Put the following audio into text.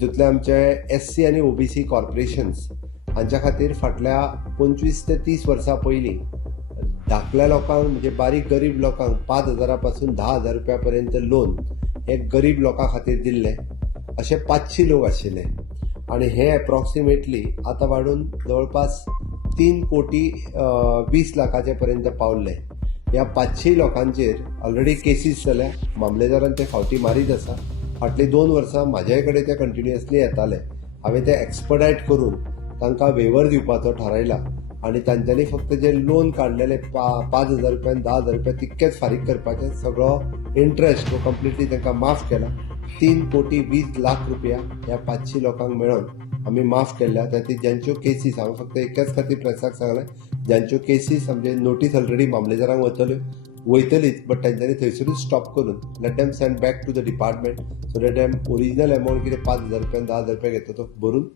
तितूंतले आमचे SC आनी OBC corporations हांच्या खातीर फाटल्या 25 ते 30 वर्सां पयलीं धाकल्या लोकांक म्हणजे बारीक गरीब लोकांक 5,000 पासून 10,000 रुपया पर्यंत लोन हे गरीब लोकां खातीर दिल्ले. असे 500 लोक आशिल्ले आणि हे अप्रॉक्सिमेटली आतां वाडून जवळपास 3 कोटी 20 लाखाचे पर्यंत पावले. ह्या 500 लोकांचेर ऑलरेडी केसीस जाल्या. मामलेदारान ते फावटी मारीत आसा. फाटली 2 वर्सां म्हाज्याय कडेन ते कंटिन्युअसली येताले. हांवें ते एक्सपर्टायट करून तांकां वेवर दिवपाचो थारायला आणि तांच्यांनी फक्त जे लोन काडलेले 5,000 रुपया 10,000 रुपया तितकेच फारीक करपाचे. सगळो इंट्रस्ट तो कंप्लिटली तांकां माफ केला. 3 कोटी 20 लाख रुपया ह्या 500 लोकांक मेळोन आमी माफ केल्या. तातूंत ज्यांच्यो केसीस हांवें फक्त एकाच खातीर प्रेसाक सांगलें, ज्यांच्यो केसीस आमचे नोटीस ऑलरेडी मामलेदारांक वयतलीच बट तांच्यांनी थंयसरूच स्टॉप करून let them send back to the department so that original amount कितें 5,000 रुपया 10,000 रुपया घेता तो भरून